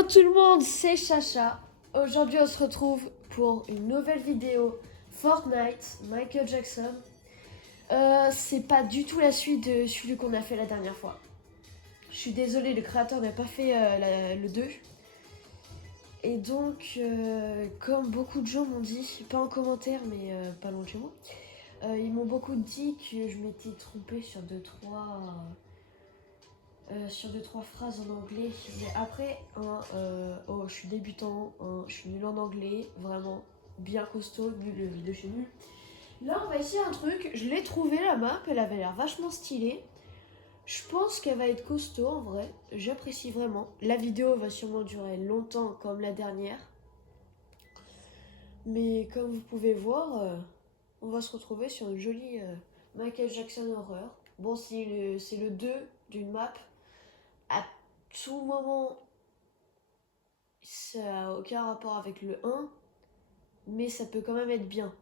Bonjour tout le monde, c'est Chacha. Aujourd'hui on se retrouve pour une nouvelle vidéo Fortnite, Michael Jackson. C'est pas du tout la suite de celui qu'on a fait la dernière fois. Je suis désolée, le créateur n'a pas fait le 2. Et donc, comme beaucoup de gens m'ont dit, pas en commentaire mais pas loin de chez moi, ils m'ont beaucoup dit que je m'étais trompée sur 2-3 phrases en anglais. Mais après, je suis débutant, je suis nul en anglais, vraiment bien costaud, nul de chez nul. Là, on va essayer un truc. Je l'ai trouvé la map, elle avait l'air vachement stylée. Je pense qu'elle va être costaud en vrai, j'apprécie vraiment. La vidéo va sûrement durer longtemps comme la dernière. Mais comme vous pouvez voir, on va se retrouver sur une jolie Michael Jackson Horror. Bon, c'est le 2 d'une map. À tout moment, ça n'a aucun rapport avec le 1, mais ça peut quand même être bien.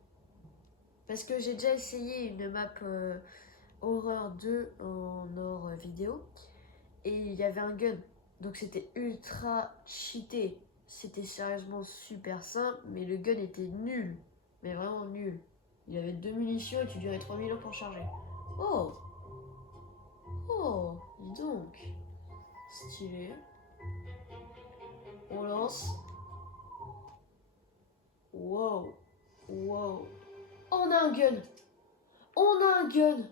Parce que j'ai déjà essayé une map Horror 2 en hors vidéo, et il y avait un gun. Donc c'était ultra cheaté. C'était sérieusement super simple, mais le gun était nul. Mais vraiment nul. Il avait 2 munitions et tu durais 3000 ans pour charger. Oh! Oh! Dis donc. Stylé. On lance. Wow. Wow. On a un gun. On a un gun.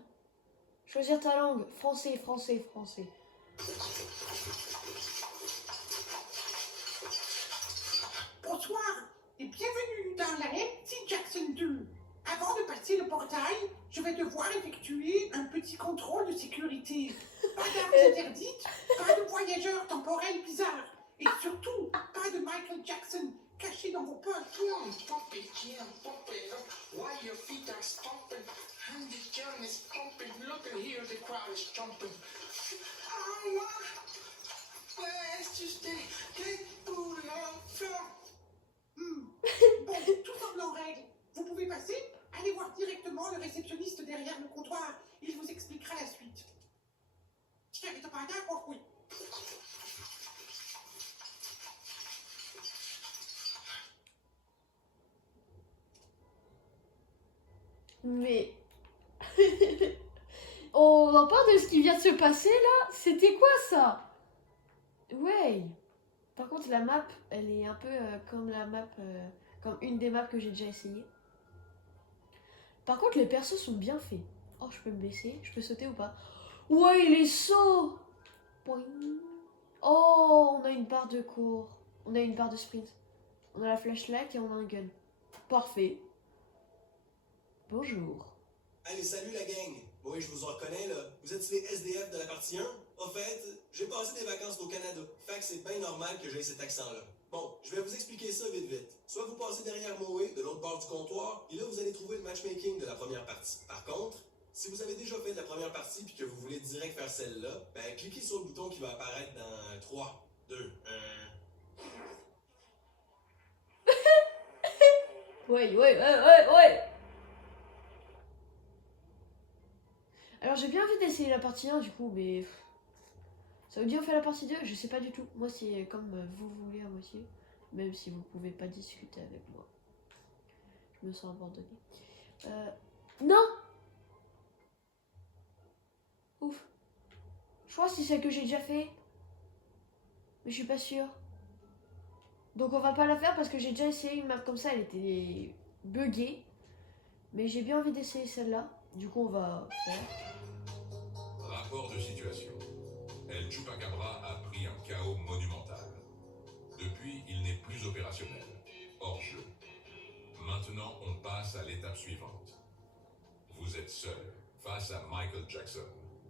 Choisir ta langue. Français, français, français. Bonsoir et bienvenue dans la MC Jackson 2. Avant de passer le portail, je vais devoir effectuer un petit contrôle de sécurité. Pas d'armes interdites, pas de voyageurs temporels bizarres et surtout pas de Michael Jackson caché dans vos poches. Pump it, yeah, pump it up. While your feet are stomping, and the jam is pumping. Look at here, the crowd is jumping. I want where's to stay, get booty on floor. Bon, tout semble en règle. Vous pouvez passer. Allez voir directement le réceptionniste derrière le comptoir. Il vous expliquera la suite. Tiens, t'as pas un gars? Oh oui. Mais... on en parle de ce qui vient de se passer là. C'était quoi ça? Ouais. Par contre la map, elle est un peu comme la map... comme une des maps que j'ai déjà essayé. Par contre les persos sont bien faits. Oh, je peux me baisser? Je peux sauter ou pas? Ouais, les sauts! Boing. Oh, on a une barre de cours. On a une barre de sprint. On a la flashlight et on a un gun. Parfait. Bonjour. Allez, salut la gang! Oui, je vous en reconnais, là. Vous êtes les SDF de la partie 1? En fait, j'ai passé des vacances au Canada. Fait que c'est bien normal que j'aie cet accent-là. Bon, je vais vous expliquer ça vite vite. Soit vous passez derrière Moé, de l'autre bord du comptoir, et là, vous allez trouver le matchmaking de la première partie. Par contre, si vous avez déjà fait la première partie puis que vous voulez direct faire celle-là, ben cliquez sur le bouton qui va apparaître dans 3, 2, 1... Ouais. Alors j'ai bien envie d'essayer la partie 1 du coup, mais... Ça veut dire on fait la partie 2? Je sais pas du tout. Moi c'est comme vous voulez à moitié. Même si vous pouvez pas discuter avec moi. Je me sens abandonnée. Non! Ouf. Je crois que c'est celle que j'ai déjà fait. Mais je suis pas sûre. Donc on va pas la faire parce que j'ai déjà essayé une map comme ça, elle était buggée. Mais j'ai bien envie d'essayer celle-là. Du coup on va faire. Rapport de situation. El Chupacabra a pris un chaos monumental. Depuis, il n'est plus opérationnel. Hors jeu. Maintenant, on passe à l'étape suivante. Vous êtes seul face à Michael Jackson.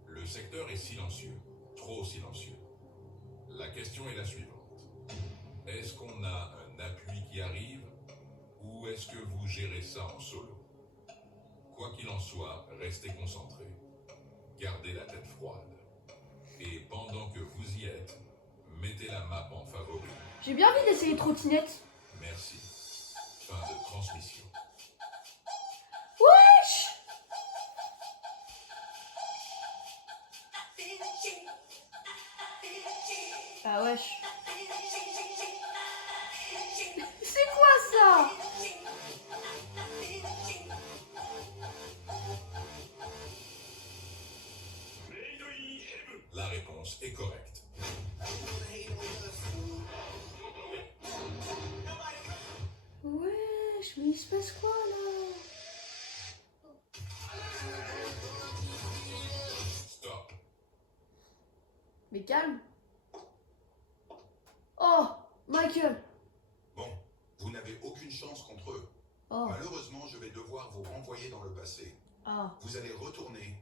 Le secteur est silencieux. Trop silencieux. La question est la suivante. Est-ce qu'on a un appui qui arrive ou est-ce que vous gérez ça en solo? Quoi qu'il en soit, restez concentrés. Gardez la tête froide. Et pendant que vous y êtes, mettez la map en favori. J'ai bien envie d'essayer trottinette. Merci. Fin de transmission. Wesh! Ah wesh. C'est quoi ça? La réponse est correcte. Wesh, mais il se passe quoi là? Stop. Mais calme. Oh, Michael. Bon, vous n'avez aucune chance contre eux. Oh, Malheureusement, je vais devoir vous renvoyer dans le passé. ah, Vous allez retourner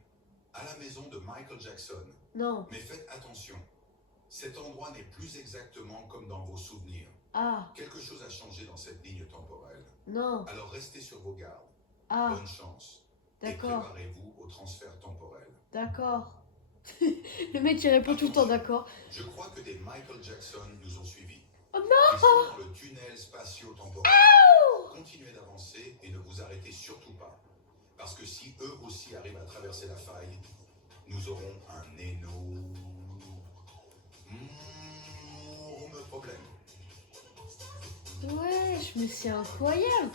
à la maison de Michael Jackson. non. Mais faites attention. Cet endroit n'est plus exactement comme dans vos souvenirs. Ah, Quelque chose a changé dans cette ligne temporelle. non. Alors restez sur vos gardes. Ah, Bonne chance. Et d'accord, préparez-vous au transfert temporel. d'accord. Le mec il répond tout le temps d'accord. Je crois que des Michael Jackson nous ont suivis. Oh Ils sont dans le tunnel spatio-temporel. Continuez d'avancer et ne vous arrêtez surtout pas. Parce que si eux aussi arrivent à traverser la faille, nous aurons un énorme problème. Wesh, mais c'est incroyable.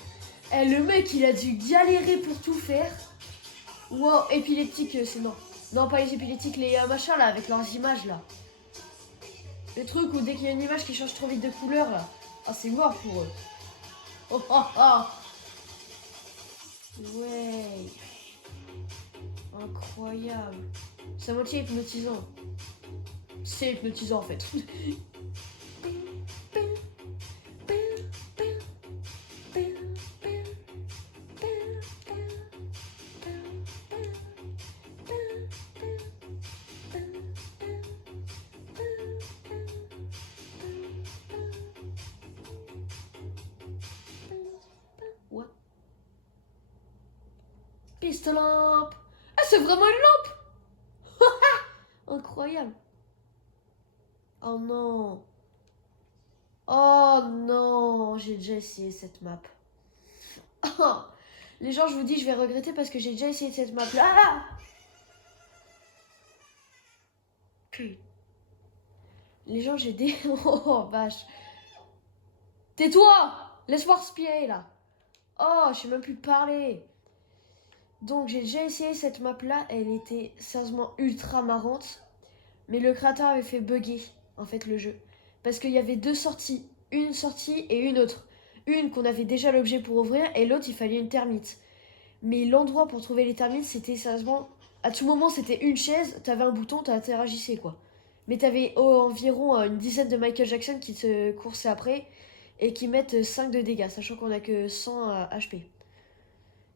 Eh, le mec il a dû galérer pour tout faire. Wow, épileptique, c'est non. Non, pas les épileptiques, les machins là, avec leurs images là. Le truc où dès qu'il y a une image qui change trop vite de couleur là. Ah, c'est mort pour eux. Oh, oh, oh. Ouais. Incroyable. C'est à moitié hypnotisant. C'est hypnotisant en fait. What? Piste lampe. Ah, c'est vraiment une lampe. Incroyable. Oh non. Oh non, j'ai déjà essayé cette map. Oh, les gens, je vous dis, je vais regretter parce que j'ai déjà essayé cette map là. Ah, putain. Les gens, j'ai des... Oh, vache. Tais-toi. Laisse-moi respirer, là. Oh, je sais même plus parler. Donc, j'ai déjà essayé cette map-là. Elle était sérieusement ultra marrante. Mais le créateur avait fait bugger, en fait, le jeu. Parce qu'il y avait deux sorties. Une sortie et une autre. Une qu'on avait déjà l'objet pour ouvrir et l'autre, il fallait une termite. Mais l'endroit pour trouver les termites, c'était sérieusement... À tout moment, c'était une chaise, t'avais un bouton, t'interagissais, quoi. Mais t'avais environ une dizaine de Michael Jackson qui te coursaient après et qui mettent 5 de dégâts, sachant qu'on a que 100 HP.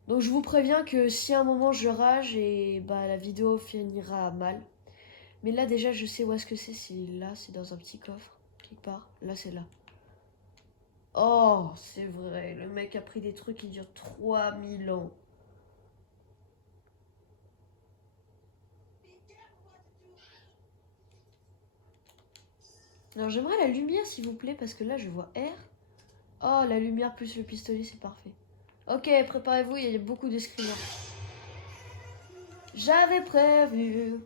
Donc je vous préviens que si à un moment je rage, et bah la vidéo finira mal. Mais là déjà je sais où est-ce que c'est là, c'est dans un petit coffre, quelque part. Là c'est là. Oh, c'est vrai, le mec a pris des trucs qui durent 3000 ans. Alors j'aimerais la lumière s'il vous plaît, parce que là je vois R. Oh, la lumière plus le pistolet, c'est parfait. Ok, préparez-vous, il y a beaucoup de screamers. J'avais prévu.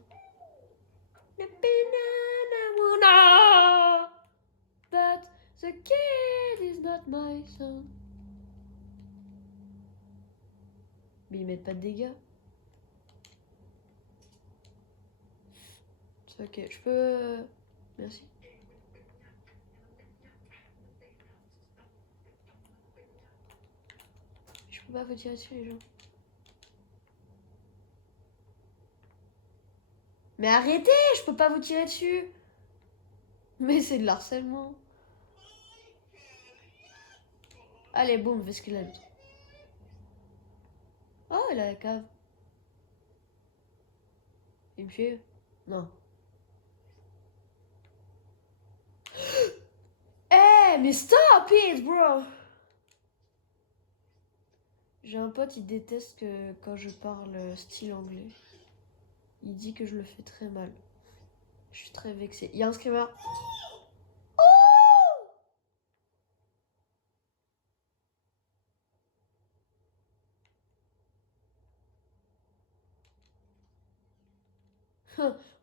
But the kid is not my son. Mais ils mettent pas de dégâts. C'est ok, je peux... Merci. Je peux pas vous tirer dessus les gens. Mais arrêtez, je peux pas vous tirer dessus. Mais c'est de l'harcèlement. Allez, boum, escalade. Oh, elle a la cave. Il me fait... Non. Eh, mais stop it, bro. J'ai un pote, il déteste que quand je parle style anglais. Il dit que je le fais très mal. Je suis très vexée. Il y a un screamer.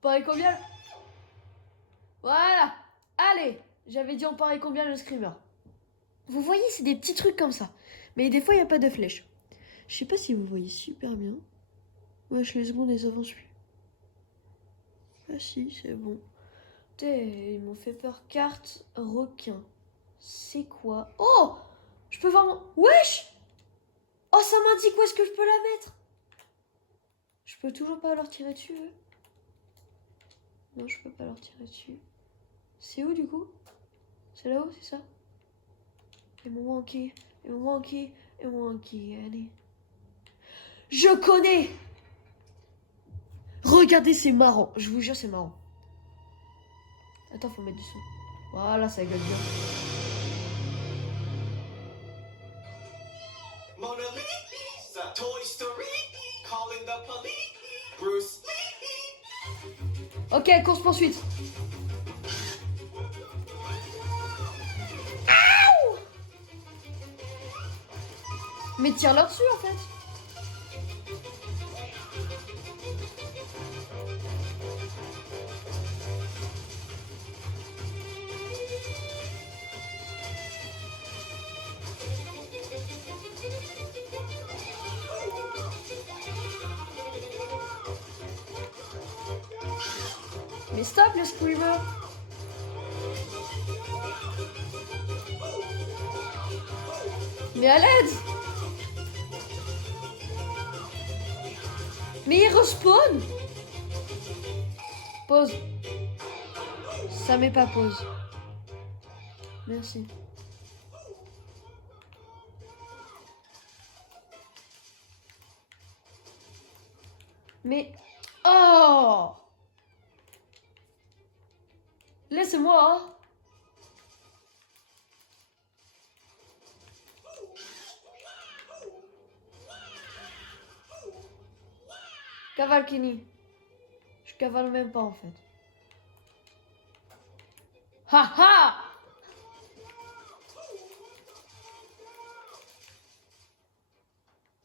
Pareil combien? Voilà. Allez. J'avais dit on pareil combien le screamer. Vous voyez, c'est des petits trucs comme ça. Mais des fois, il n'y a pas de flèche. Je sais pas si vous voyez super bien. Wesh, les secondes, elles avancent plus. Ah si, c'est bon. Putain, ils m'ont fait peur. Carte requin. C'est quoi? Oh! Je peux voir mon... Wesh! Oh, ça m'indique où est-ce que je peux la mettre. Je peux toujours pas leur tirer dessus, eux. Non, je peux pas leur tirer dessus. C'est où, du coup? C'est là-haut, c'est ça? Ils m'ont manqué. Ils m'ont manqué. Ils m'ont manqué. Allez. Je connais! Regardez, c'est marrant. Je vous jure, c'est marrant. Attends, faut mettre du son. Voilà, ça gueule bien. Mona Lisa, Toy Story, calling the police, Bruce Lee. Ok, course poursuite. Aouh! Mais tire-leur dessus en fait. Mais stop le screamer. Mais à l'aide. Mais il respawn. Pause. Ça met pas pause. Merci. Mais... Oh! Laissez-moi, hein. Cavale Kenny. Je cavale même pas en fait. Ha ha!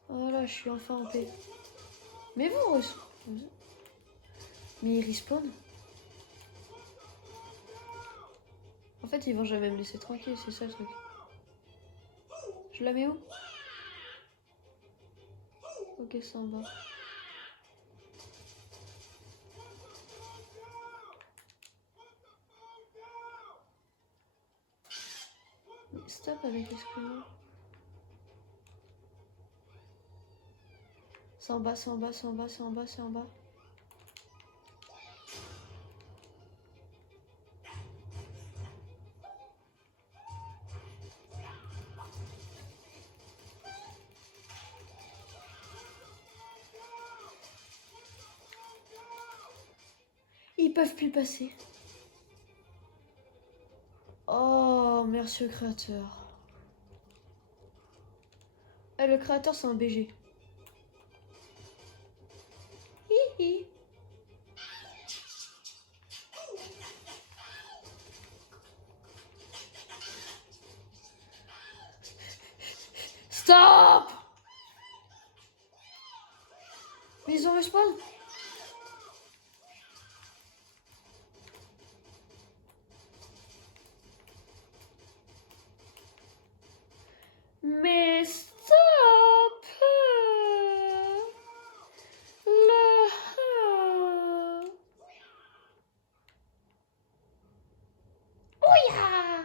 Voilà, je suis enfin en paix. Mais mais ils respawn. En fait, ils vont jamais me laisser tranquille, c'est ça le truc. Je la mets où? Ok, c'est en bas. Stop avec les screamers. C'est en bas, c'est en bas, c'est en bas, c'est en bas, c'est en bas. Ils peuvent plus passer. Oh, merci au créateur. Eh, le créateur, c'est un BG. Hihi. Stop! Mais ils ont respawn. Mais stop! Le... Ouya!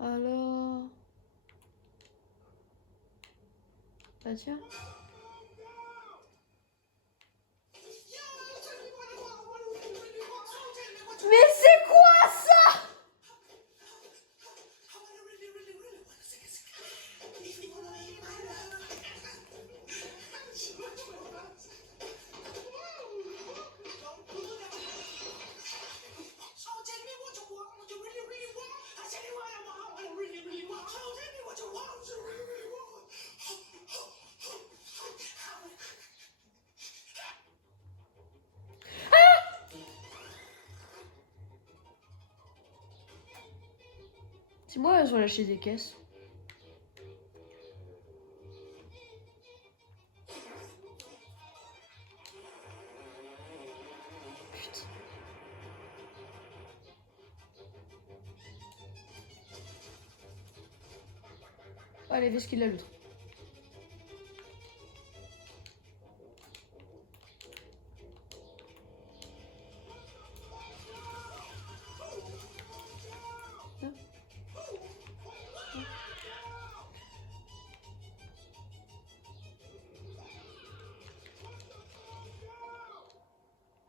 Alors... Bah tiens. Mais c'est quoi ça? C'est moi, elles ont lâché des caisses. Putain. Allez, qu'est-ce qu'il a l'autre?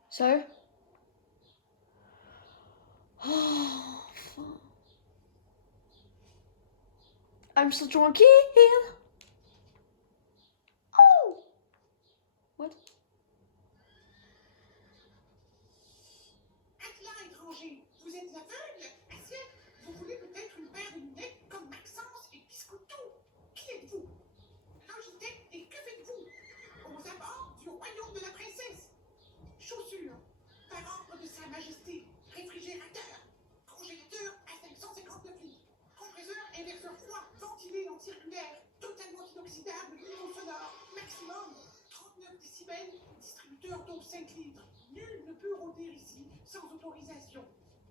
Sérieux? Oh, enfin. I'm so drunk. Oh! What? Atlas étranger, vous êtes aveugle? Assiette, vous voulez peut-être une paire de lunettes comme Maxence et Biscotto? Qui êtes-vous? Logitech, et que faites-vous? Aux abords du royaume de la princesse. Chaussures, par ordre de sa majesté. Réfrigérateur, congélateur à 559 litres. Compresseur inverseur froid, ventilé en circulaire, totalement inoxydable, niveau sonore, maximum 39 décibels, distributeur d'eau 5 litres. Nul ne peut rôder ici sans autorisation.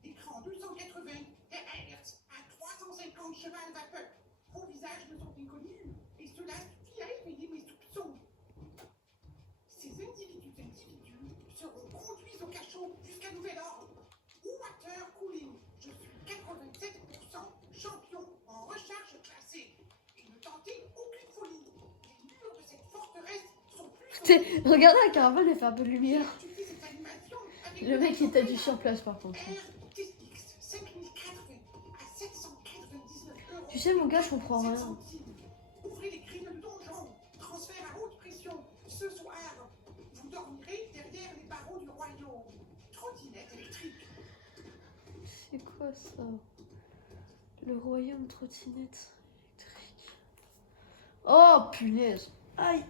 Écran 280 Hz à 350 cheval vapeur. Vos visages me sont inconnus et cela suffit à éveiller mes soupçons. Ces individus seront conduits au cachot jusqu'à nouvel ordre. Water cooling, je suis 87% champion en recharge classée. Et ne tentez aucune folie. Les murs de cette forteresse sont plus... Regardez la caravane, elle fait un peu de lumière. Étudiez cette animation avec Le mec est dû sur place par contre. RTX 5080 à 799 €. Tu sais mon gars, je comprends rien. Ouvrez les grilles de donjon. Transfert à haute pression. Ce soir, vous dormirez derrière les barreaux du royaume. Trottinette électrique. C'est quoi ça? Le royaume trottinette électrique. Oh punaise. Aïe.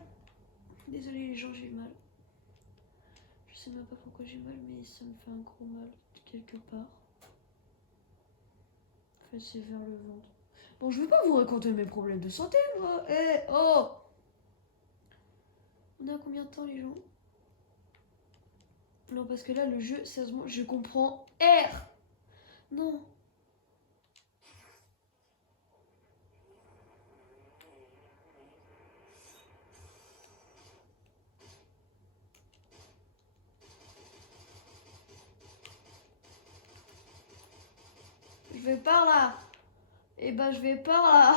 Désolé les gens, j'ai mal. Je sais même pas pourquoi j'ai mal, mais ça me fait un gros mal quelque part. En fait, c'est vers le ventre. Bon, je vais pas vous raconter mes problèmes de santé, moi. Eh, oh! On a combien de temps, les gens? Non, parce que là, le jeu, sérieusement, je comprends R. Non. Je vais par là. Eh ben, je vais par là.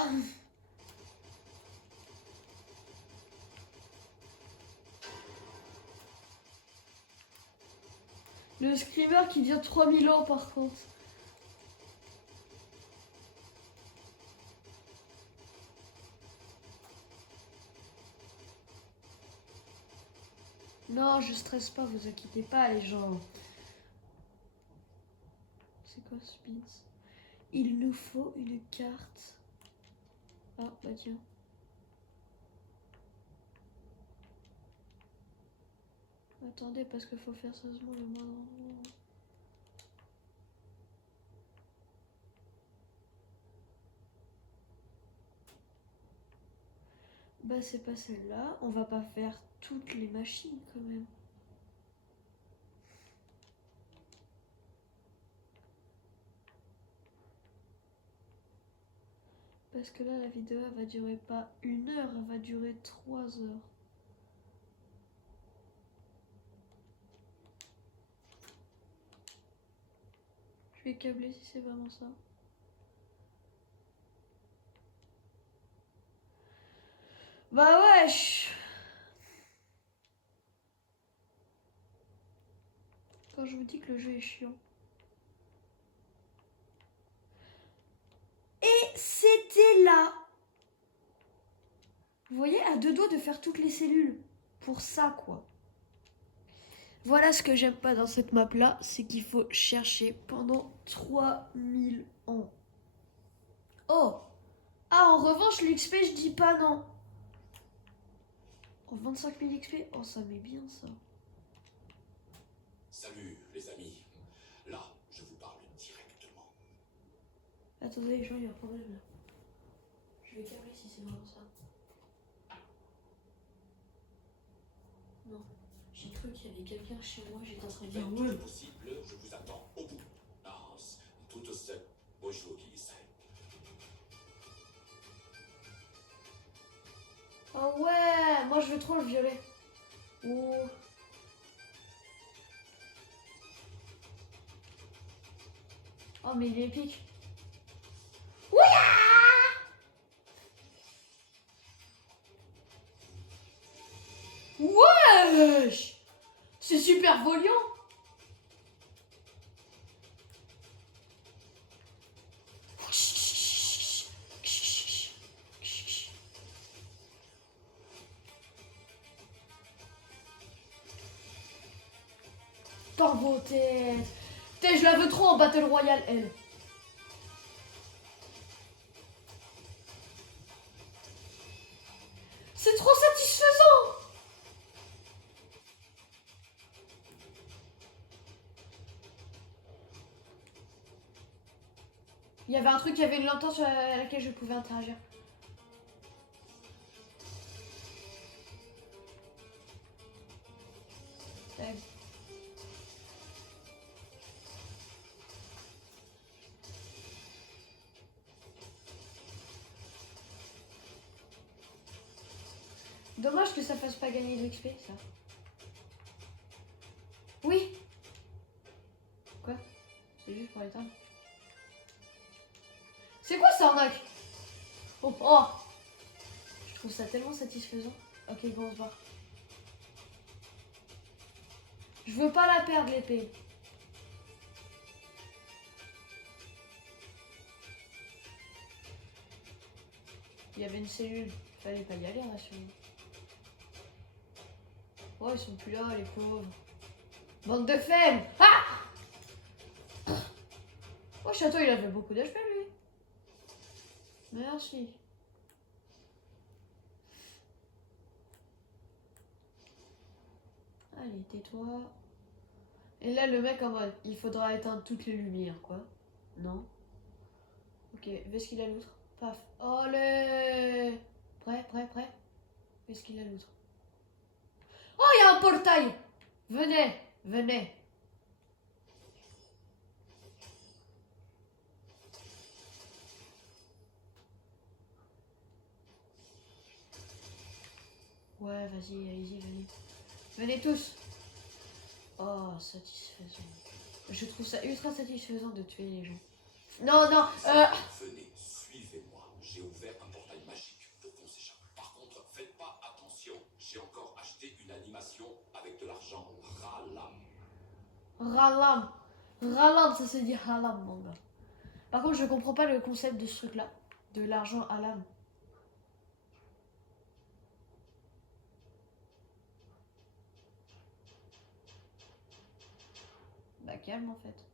Le screamer qui vient 3000 ans par contre. Non, je stresse pas, vous inquiétez pas les gens. C'est quoi Spins? Il nous faut une carte. Ah bah tiens. Attendez, parce qu'il faut faire sérieusement le moindre endroit. Bah c'est pas celle-là. On va pas faire toutes les machines quand même. Parce que là la vidéo elle va durer pas 1 heure, elle va durer 3 heures. Je vais câbler si c'est vraiment ça. Bah wesh. Quand je vous dis que le jeu est chiant. Et c'était là. Vous voyez, à 2 doigts de faire toutes les cellules. Pour ça, quoi. Voilà ce que j'aime pas dans cette map là, c'est qu'il faut chercher pendant 3000 ans. Oh. Ah, en revanche, l'XP, je dis pas non. Oh, 25 000 XP. Oh, ça met bien ça. Salut les amis, là je vous parle directement. Attendez, les gens, il y a un problème là. Je vais câbler si c'est vraiment ça. Non. J'ai cru qu'il y avait quelqu'un chez moi, j'étais en train de dire Tout est ouais. possible, je vous attends au bout. Non, tout seul. Bonjour, qui est Oh ouais, moi je veux trop le violet. Ouh. Oh mais il est épique. Wesh, c'est super volant. Par vos têtes. Putain, je la veux trop en Battle Royale, elle. C'est trop satisfaisant. Il y avait un truc, il y avait une lanterne sur laquelle je pouvais interagir. Tac. Dommage que ça fasse pas gagner de l'XP, ça. Oui. Quoi? C'est juste pour l'éteindre. C'est quoi ça, arnaque? Oh, oh. Je trouve ça tellement satisfaisant. Ok, bon, on se voit. Je veux pas la perdre, l'épée. Il y avait une cellule. Fallait pas y aller, rassure-moi. Oh, ils sont plus là, les pauvres. Bande de faibles. Ah! Oh, Château, il avait beaucoup d'HP, lui. Merci. Allez, tais-toi. Et là, le mec en mode, il faudra éteindre toutes les lumières, quoi. Non. Ok, est-ce qu'il a l'outre? Paf. Allez. Prêt. Est-ce qu'il a l'outre? Oh, il y a un portail. Venez. Ouais, vas-y, allez-y, venez. Venez tous. Oh, satisfaisant. Je trouve ça ultra satisfaisant de tuer les gens. Non, Venez, suivez-moi. J'ai ouvert un portail magique pour qu'on s'échappe. Par contre, faites pas attention. J'ai encore acheté une animation avec de l'argent Ralam. Ralam, ça se dit Halam, mon gars. Par contre, je comprends pas le concept de ce truc-là. De l'argent à l'âme. Bah, calme, en fait.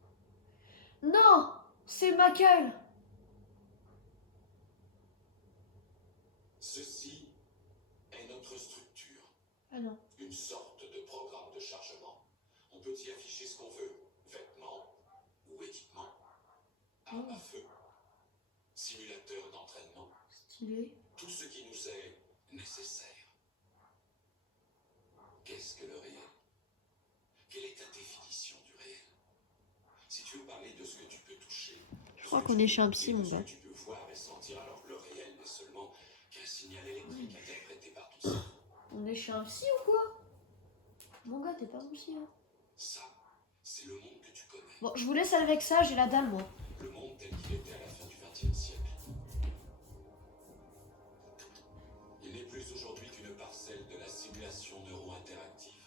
Non! C'est ma gueule! Ceci est notre structure. Ah non. Une sorte de programme de chargement. On peut y afficher ce qu'on veut. Vêtements ou équipements. Armes à feu. Simulateur d'entraînement. Stylé. Tout ce qui nous est nécessaire. Qu'est-ce que le réel? Quelle est ta définition du réel? Si tu veux parler de ce que tu peux toucher, Je crois qu'on est chez un psy, mon gars. tu peux voir et sentir, alors le réel n'est seulement qu'un signal électrique interprété par tout ça. On est chez un psy ou quoi? Mon gars, t'es pas mon psy, hein. Ça, c'est le monde que tu connais. Bon, je vous laisse avec ça, j'ai la dalle, moi. Le monde tel qu'il était à la fin du XXe siècle. Il n'est plus aujourd'hui qu'une parcelle de la simulation neuro-interactive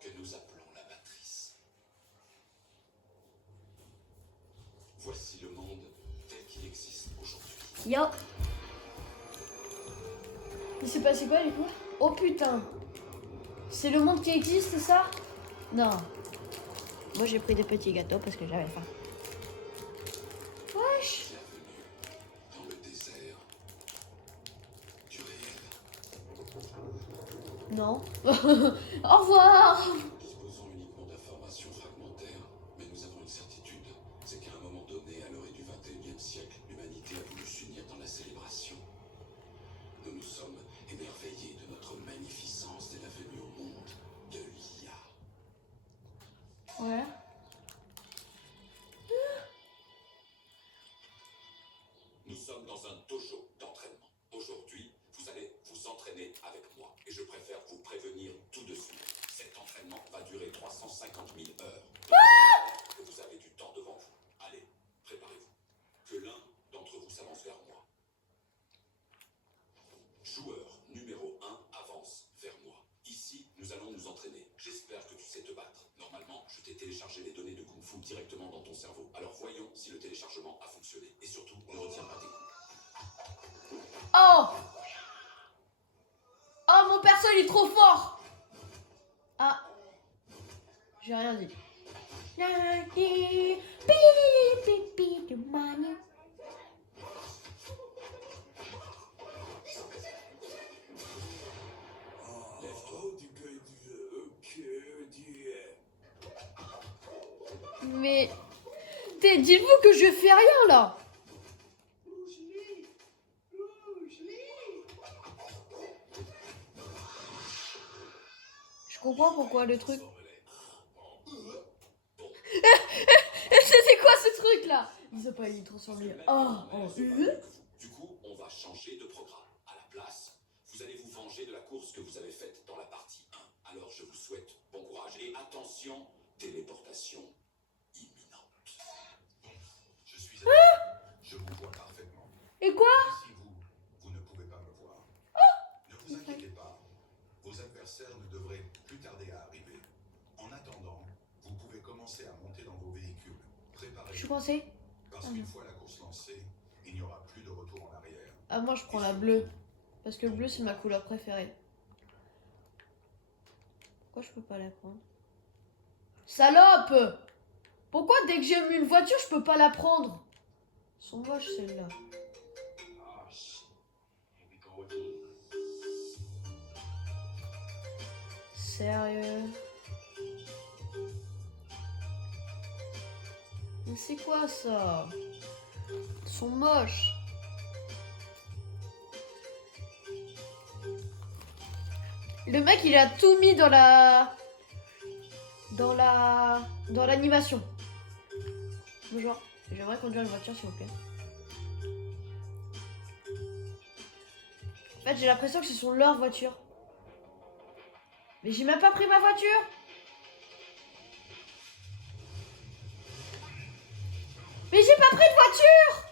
que nous appelons la matrice. Voici le monde tel qu'il existe aujourd'hui. Yo. Il s'est passé quoi, du coup? Oh putain. C'est le monde qui existe, c'est ça? Non. Moi, j'ai pris des petits gâteaux parce que j'avais faim. Wesh. Bienvenue dans le désert du réel. Non. Au revoir. Nous disposons uniquement d'informations fragmentaires, mais nous avons une certitude, c'est qu'à un moment donné, à l'orée du XXIe siècle, l'humanité Ouais. Nous sommes dans un dojo d'entraînement. Aujourd'hui, vous allez vous entraîner avec moi. Et je préfère vous prévenir tout de suite. Cet entraînement va durer 350 000 heures. Donc, j'espère que vous avez du temps devant vous. Allez, préparez-vous. Que l'un d'entre vous s'avance vers moi. Joueur numéro 1 avance vers moi. Ici, nous allons nous entraîner. J'espère que tu sais te battre. Normalement, je t'ai téléchargé les données de Kung Fu directement dans ton cerveau. Alors voyons si le téléchargement a fonctionné. Et surtout, ne retiens pas tes coups. Oh! Oh, mon perso, il est trop fort! Ah. J'ai rien dit. Mais... dites-vous que je fais rien, là! Je comprends pourquoi le truc... C'était quoi ce truc là? Ils ont pas eu transformé. Oh, Du coup, on va changer de programme. À la place, vous allez vous venger de la course que vous avez faite dans la partie 1. Alors je vous souhaite bon courage et attention, téléportation imminente. Je suis à je vous vois parfaitement. Et quoi? Si vous ne pouvez pas me voir. Ne vous inquiétez pas. Vos adversaires ne devraient plus tarder à arriver. En attendant, vous pouvez commencer à monter dans vos véhicules. Je suis Préparez-vous. coincée. Parce qu'une fois la course lancée, il n'y aura plus de retour en arrière. Ah, moi je prends la bleue. Parce que le bleu c'est ma couleur préférée. Pourquoi je peux pas la prendre? Salope! Pourquoi dès que j'aime une voiture je peux pas la prendre? Elles sont moches celles-là. Sérieux? Mais c'est quoi ça? Elles sont moches. Le mec il a tout mis dans la... Dans l'animation. Bonjour, j'aimerais conduire une voiture s'il vous plaît. En fait j'ai l'impression que ce sont leurs voitures. Mais j'ai même pas pris ma voiture. Mais j'ai pas pris de voiture.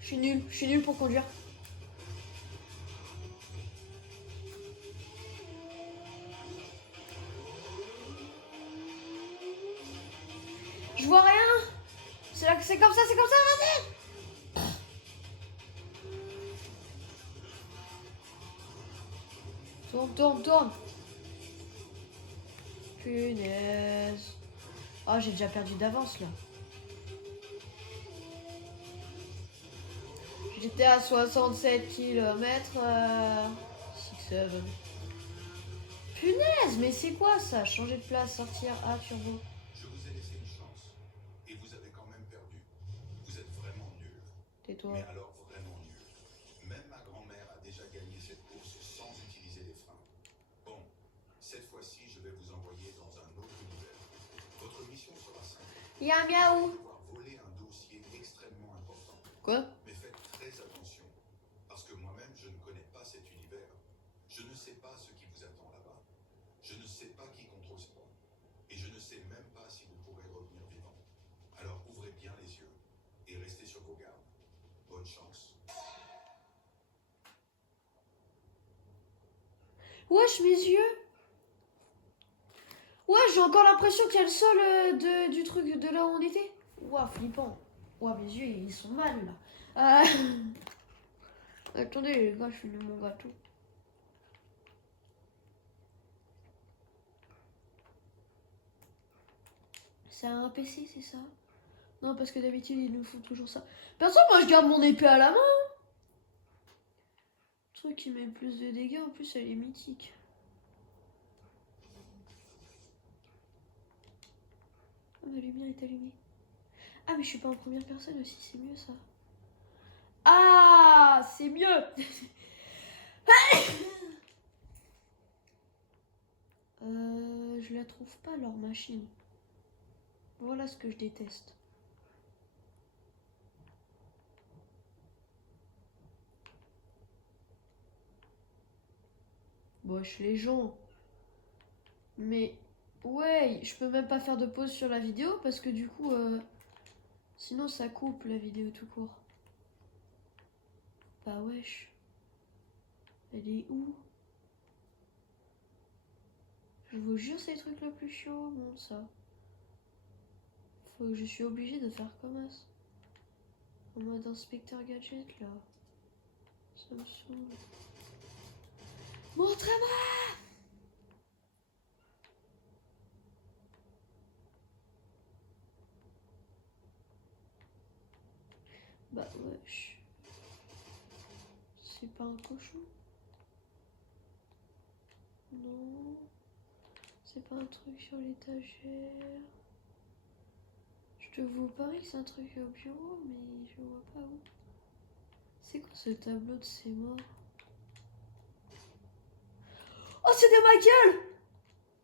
Je suis nulle pour conduire. Je vois rien. C'est comme ça, vas-y. Tourne. Punaise. Oh, j'ai déjà perdu d'avance là. J'étais à 67 km. 6-7. Punaise, mais c'est quoi ça? Changer de place, sortir. Ah, turbo. Je vous ai laissé une chance. Et vous avez quand même perdu. Vous êtes vraiment nul. Tais-toi. Mais alors vraiment nul. Même ma grand-mère a déjà gagné cette course sans utiliser les freins. Bon, cette fois-ci, je vais vous envoyer dans un autre univers. Votre mission sera simple. Y'a un miaou. Vous allez devoir voler un dossier extrêmement important. Quoi? Mais faites très attention, parce que moi-même, je ne connais pas cet univers. Je ne sais pas ce qui vous attend là-bas. Je ne sais pas qui contrôle ce point. Et je ne sais même pas si vous pourrez revenir vivant. Alors ouvrez bien les yeux et restez sur vos gardes. Bonne chance. Wesh, mes yeux. Ouais, j'ai encore l'impression qu'il y a le sol du truc de là où on était. Ouah, flippant. Ouah, mes yeux, ils sont mal là. Attendez, les gars, je finis mon gâteau. C'est un PC, c'est ça? Non, parce que d'habitude, ils nous font toujours ça. Perso, moi, je garde mon épée à la main. Le truc qui met plus de dégâts, en plus, elle est mythique. Ah, ma lumière est allumée. Ah, mais je suis pas en première personne aussi, c'est mieux ça. Ah, c'est mieux. Je la trouve pas leur machine. Voilà ce que je déteste. Wesh les gens. Mais ouais, je peux même pas faire de pause sur la vidéo parce que du coup, sinon ça coupe la vidéo tout court. Bah wesh. Elle est où? Je vous jure, c'est le truc le plus chiant au monde, ça. Faut que je suis obligée de faire comme ça. En mode inspecteur gadget, là. Ça me saoule. Montre-moi! Bah wesh. C'est pas un cochon? Non. C'est pas un truc sur l'étagère. Je te vous parie que c'est un truc au bureau, mais je vois pas où. C'est quoi ce tableau de ces morts? Oh, c'est de ma gueule!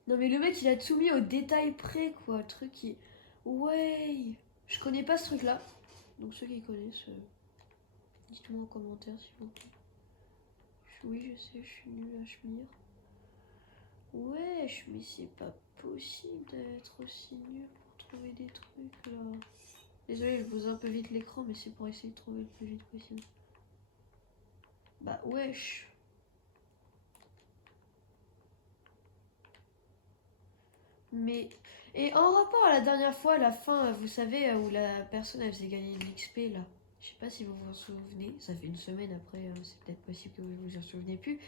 Non mais le mec il a tout mis au détail près quoi. Le truc qui... Ouais. Je connais pas ce truc là. Donc ceux qui connaissent, dites-moi en commentaire s'il vous plaît. Oui je sais, je suis nulle à chenir. Wesh, mais c'est pas possible d'être aussi nul pour trouver des trucs là. Désolé, je pose un peu vite l'écran, mais c'est pour essayer de trouver le plus vite possible. Bah wesh. Mais... Et en rapport à la dernière fois, à la fin, vous savez, où la personne elle faisait gagner de l'XP là. Je sais pas si vous vous en souvenez, ça fait une semaine après, c'est peut-être possible que vous vous en souvenez plus.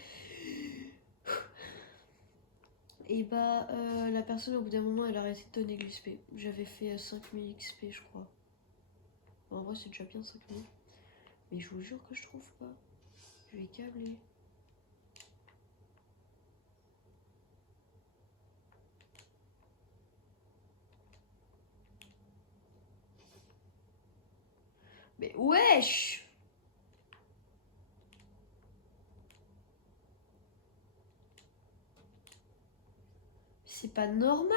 Et bah, la personne au bout d'un moment elle a arrêté de donner de l'XP. J'avais fait 5000 XP je crois. Bon, en vrai c'est déjà bien 5000. Mais je vous jure que je trouve pas. Je vais câbler. Mais wesh! C'est pas normal!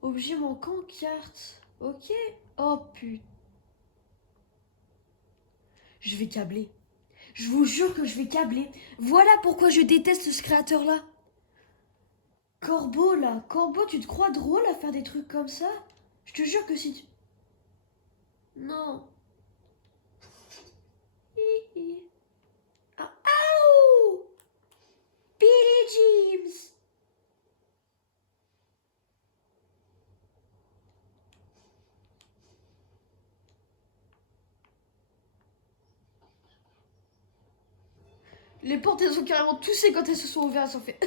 Objet manquant, carte. Ok. Oh putain. Je vais câbler. Je vous jure que je vais câbler. Voilà pourquoi je déteste ce créateur-là. Corbeau, là. Corbeau, tu te crois drôle à faire des trucs comme ça? Je te jure que si tu... Non. Hi. Ah, Aouh! Billy James! Les portes, elles ont carrément toussé quand elles se sont ouvertes, elles ont fait...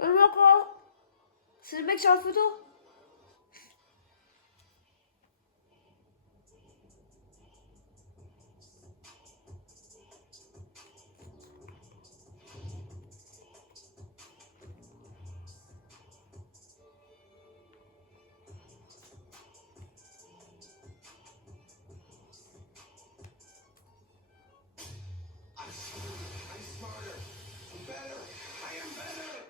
Le mec là. C'est le mec sur la photo. I'm smarter, better, I am better.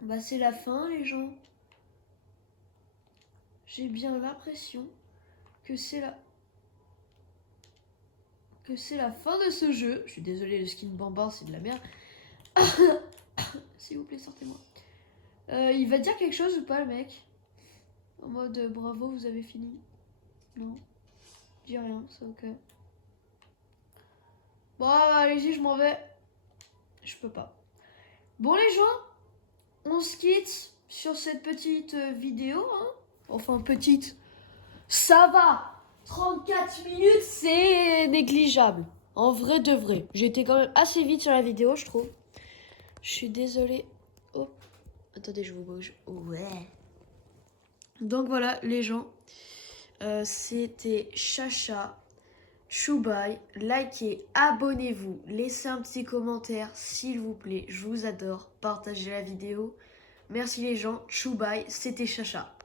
Bah c'est la fin les gens. J'ai bien l'impression que c'est la fin de ce jeu. Je suis désolée, le skin bambin c'est de la merde. S'il vous plaît, sortez-moi. Il va dire quelque chose ou pas le mec? En mode bravo, vous avez fini. Non. Dis rien, c'est ok. Bon, allez-y, je m'en vais. Je peux pas. Bon les gens, on se quitte sur cette petite vidéo. Hein. Enfin, petite. Ça va. 34 minutes, c'est négligeable. En vrai de vrai. J'ai été quand même assez vite sur la vidéo, je trouve. Je suis désolée. Oh. Attendez, je vous bouge. Ouais. Donc voilà, les gens. C'était Chacha. Chou bye, likez, abonnez-vous, laissez un petit commentaire s'il vous plaît, je vous adore, partagez la vidéo. Merci les gens, chou bye, c'était Chacha.